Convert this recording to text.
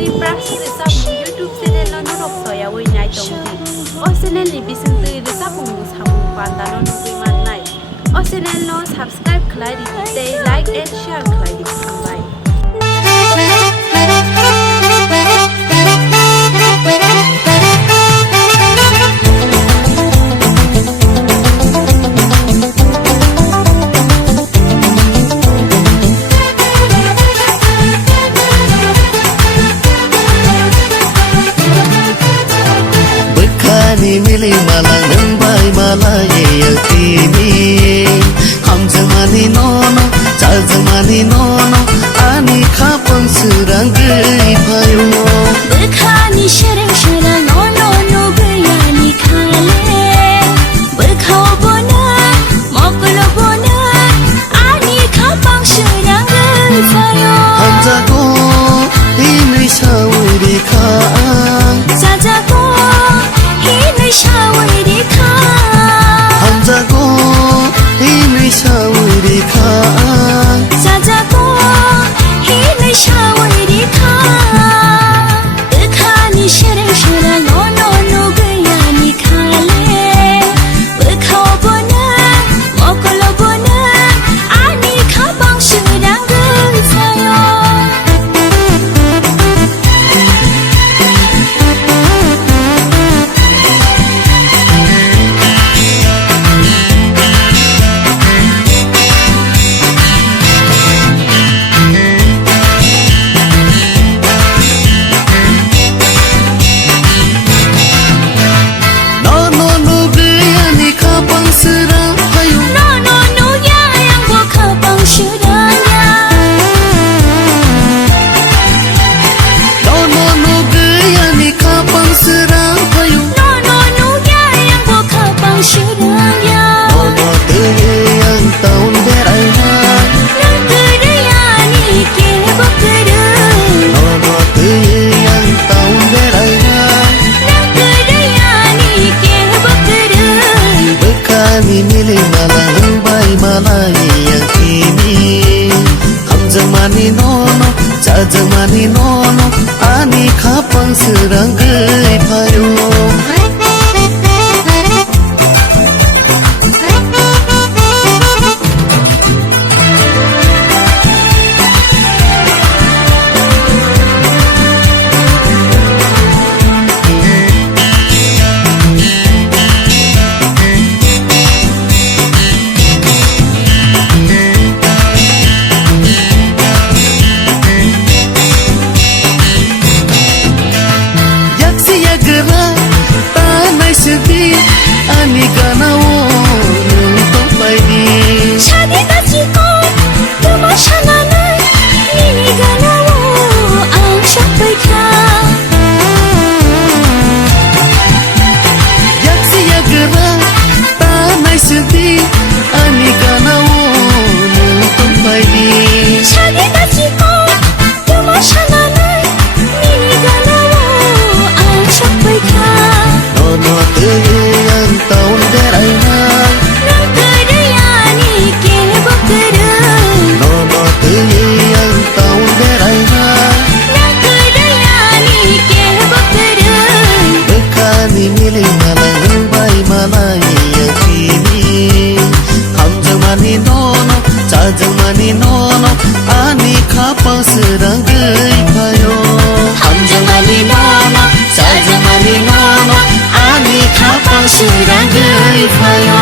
tui praksi resa YouTube channel no norok soya wei nai tongdi o channel ni bising tui resa pung samu panda no tui man nai o channel no subscribe khlai di te like and share khlai di khambai मिली माला नंबाई माला ये यतीमी हम जमानी नोनो चार जमानी नोनो आनी खापन सुरंग भायो बखानी शरण शरण नोनो नो गयानी खाले बखाओ बोना मकलो बोना आनी खापन सुरंग भायो हम जागो इन्हीं शावरी खा जाजागो जागो इन्हीं शावरी खा जाजागो इन्हीं शावरी खा बखानी शरण शरण नोनो नो गयानी खाले बखाओ बोना मकलो बोना आनी खापं सुरंग भायो मिली माला नंबाई माला ये यतीमी हम जमानी नोनो चार जमानी नोनो आनी खापन सुरंग भायो ani kana wo nung pai di shadi ta chi ko tuma shana nai ni kana wo ang shak pai kha yaksi yagra ta nai sudi ani kana wo nung pai di shadi ta chi ko tuma shana nai ni kana wo ang shak pai kha no te yang taun derai na nang kadayani ke bakara no te yang taun derai na nang kadayani ke bakara bekani mili mala nbai mala ye yatimi ham jamani nono cha jamani nono ani khapa surang bhayo ham jamani nono cha jamani nono ani khapa surang bhayo